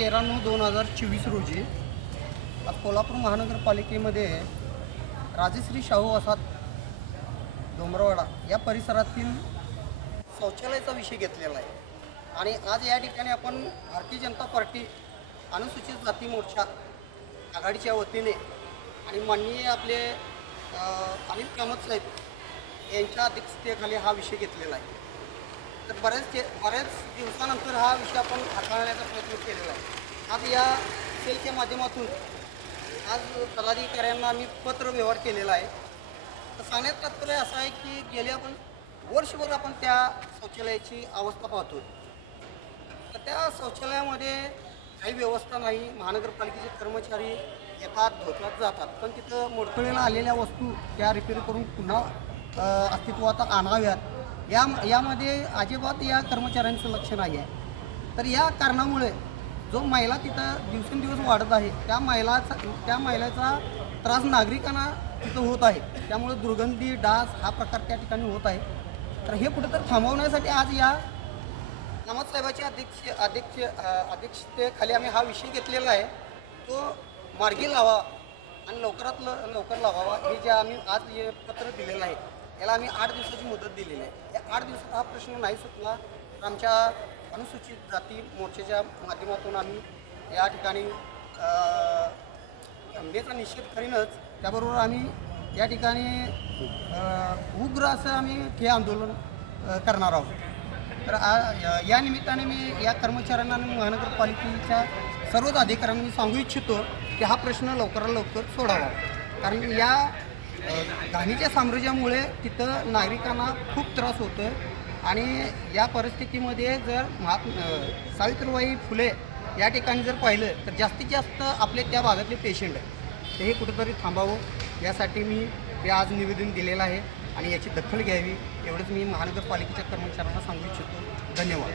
तेरा नऊ दोन हजार चोवीस रोजी कोल्हापूर महानगरपालिकेमध्ये राजेश्री शाहू वसाहत डोंबरवाडा या परिसरातील शौचालयाचा विषय घेतलेला आहे. आणि आज या ठिकाणी आपण भारतीय जनता पार्टी अनुसूचित जाती मोर्चा आघाडीच्या वतीने आणि माननीय आपले अनिल कामत साहेब यांच्या अध्यक्षतेखाली हा विषय घेतलेला आहे. तर बऱ्याच ते बऱ्याच दिवसानंतर हा विषय आपण हाताळण्याचा प्रयत्न केलेला आहे. आज या सेलच्या माध्यमातून आज पदाधिकाऱ्यांना आम्ही पत्र व्यवहार केलेला आहे. तर सांगण्यात तात्पर्य असं आहे की गेले आपण वर्षभर आपण त्या शौचालयाची अवस्था पाहतो. तर त्या शौचालयामध्ये काही व्यवस्था नाही. महानगरपालिकेचे कर्मचारी येतात धोक्यात जातात. पण तिथं मोडकळीला आलेल्या वस्तू त्या रिपेअर करून पुन्हा अस्तित्वात आणाव्यात. या यामध्ये अजिबात या कर्मचाऱ्यांचं लक्ष नाही आहे. तर या कारणामुळे जो महिला तिथं दिवसेंदिवस वाढत आहे त्या महिलाचा त्या महिलेचा त्रास नागरिकांना तिथं होत आहे. त्यामुळे दुर्गंधी डास हा प्रकार त्या ठिकाणी होत आहे. तर हे कुठेतरी थांबवण्यासाठी आज या नमद साहेबाच्या अध्यक्ष अध्यक्ष अध्यक्षतेखाली आम्ही हा विषय घेतलेला आहे. तो मार्गी लावा आणि लवकरात लवकर लावावा. हे जे आम्ही आज हे पत्र दिलेलं आहे. याला आम्ही आठ दिवसाची मुदत दिलेली आहे. या आठ दिवसात हा प्रश्न नाही सुटला तर आमच्या अनुसूचित जाती मोर्चाच्या माध्यमातून आम्ही या ठिकाणी अ, निषेध करीनच त्याबरोबर आम्ही या ठिकाणी उग्र असं आम्ही हे आंदोलन करणार आहोत. तर या- निमित्ताने मी या कर्मचाऱ्यांना आणि महानगरपालिकेच्या सर्वच अधिकाऱ्यांना मी सांगू इच्छितो की हा प्रश्न लवकरात लवकर सोडावा. कारण या घाणीच्या साम्राज्यामुळे तिथं नागरिकांना खूप त्रास होतो आणि या परिस्थितीमध्ये जर महात्मा सावित्रीबाई फुले या ठिकाणी जर पाहिलं तर जास्तीत जास्त आपले त्या भागातले पेशंट आहे ते हे कुठंतरी थांबावं. यासाठी मी हे आज निवेदन दिलेलं आहे आणि याची दखल घ्यावी. एवढंच मी महानगरपालिकेच्या कर्मचाऱ्यांना सांगू इच्छितो. धन्यवाद.